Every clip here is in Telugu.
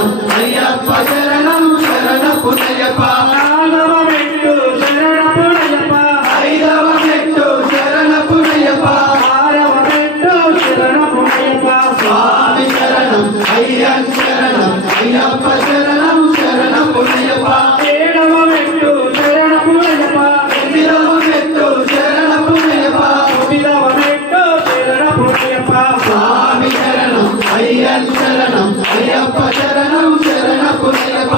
శరణం అయ్యప్ప శరణం శరణపు అయ్యప్ప నాగవ మెట్టు శరణపు అయ్యప్ప ఐదవ మెట్టు శరణపు అయ్యప్ప ఆరవ మెట్టు శరణపు అయ్యప్ప స్వామి శరణం అయ్యన్ శరణం అయ్యప్ప శరణం శరణపు అయ్యప్ప ఏడవ మెట్టు శరణపు అయ్యప్ప ఎనిమిదవ మెట్టు శరణపు అయ్యప్ప తొమ్మిదవ మెట్టు శరణపు అయ్యప్ప స్వామి శరణం అయ్యన్ శరణం అయ్యప్ప శరణం శరణపు అయ్యప్ప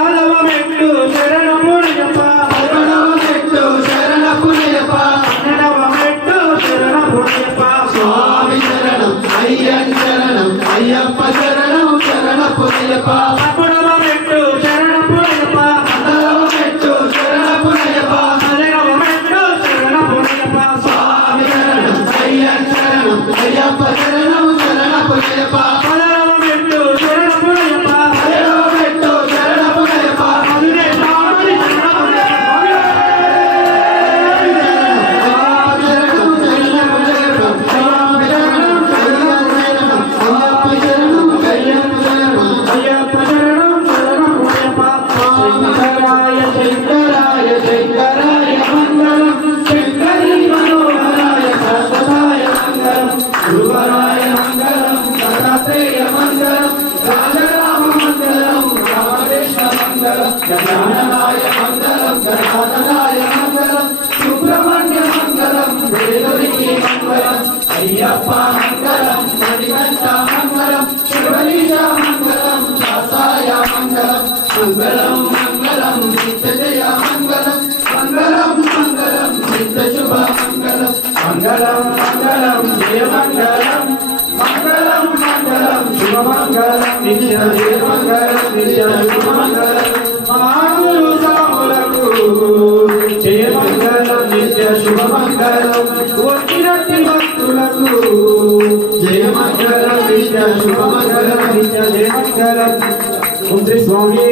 పదవ మెట్టు శరణపు అయ్యప్ప పదకొండవ మెట్టు శరణపు అయ్యప్ప పన్నెండవ మెట్టు శరణపు అయ్యప్ప స్వామి శరణం అయ్యన్ శరణం అయ్యప్ప శరణం శరణపు అయ్యప్ప పదకొండవ మెట్టు శరణపు అయ్యప్ప పన్నెండవ మెట్టు శరణపు అయ్యప్ప పదిహేనవ మెట్టు శరణపు అయ్యప్ప స్వామి శరణం అయ్యన్ శరణం అయ్యప్ప శరణం శరణపు అయ్యప్ప పదహారవ మెట్టు శరణపు అయ్యప్ప పదిహేడవ మెట్టు శరణపు అయ్యప్ప పదిహేను స్వామి శరణం అయ్యప్ప శరణం శరణపు అయ్యప్ప శంకరాయ శంకరాయ శంకరాయ మంగళం శంకరీ మనోహరాయ సర్వదాయ మంగళం గురువరాయ మంగళం దత్తాత్రేయ మంగళం రాజరామ మంగళం రామకృష్ణ మంగళం జ్ఞానరాయ మంగళం గణాధరాయ మంగళం సుబ్రహ్మణ్య మంగళం వేదవికి మంగళం అయ్యప్ప మంగళం మణికంఠ మంగళం శివలీశ మంగళం దాసాయ మంగళం మంగళం మంగళం నిత్యజయ మంగళం మంగళం మంగళం నిత్య శుభ మంగళం మంగళం మంగళం జయ మంగళం మంగళం మంగళం శుభ మంగళం నిత్య జయ మంగళం నిత్య శుభ మంగళం మాగురు సాములకు జయ మంగళం నిత్య శుభ మంగళం వచ్చినట్టి భక్తులకు జయ మంగళం నిత్య శుభ మంగళం నిత్య జయ మంగళం ఓం శ్రీ స్వామి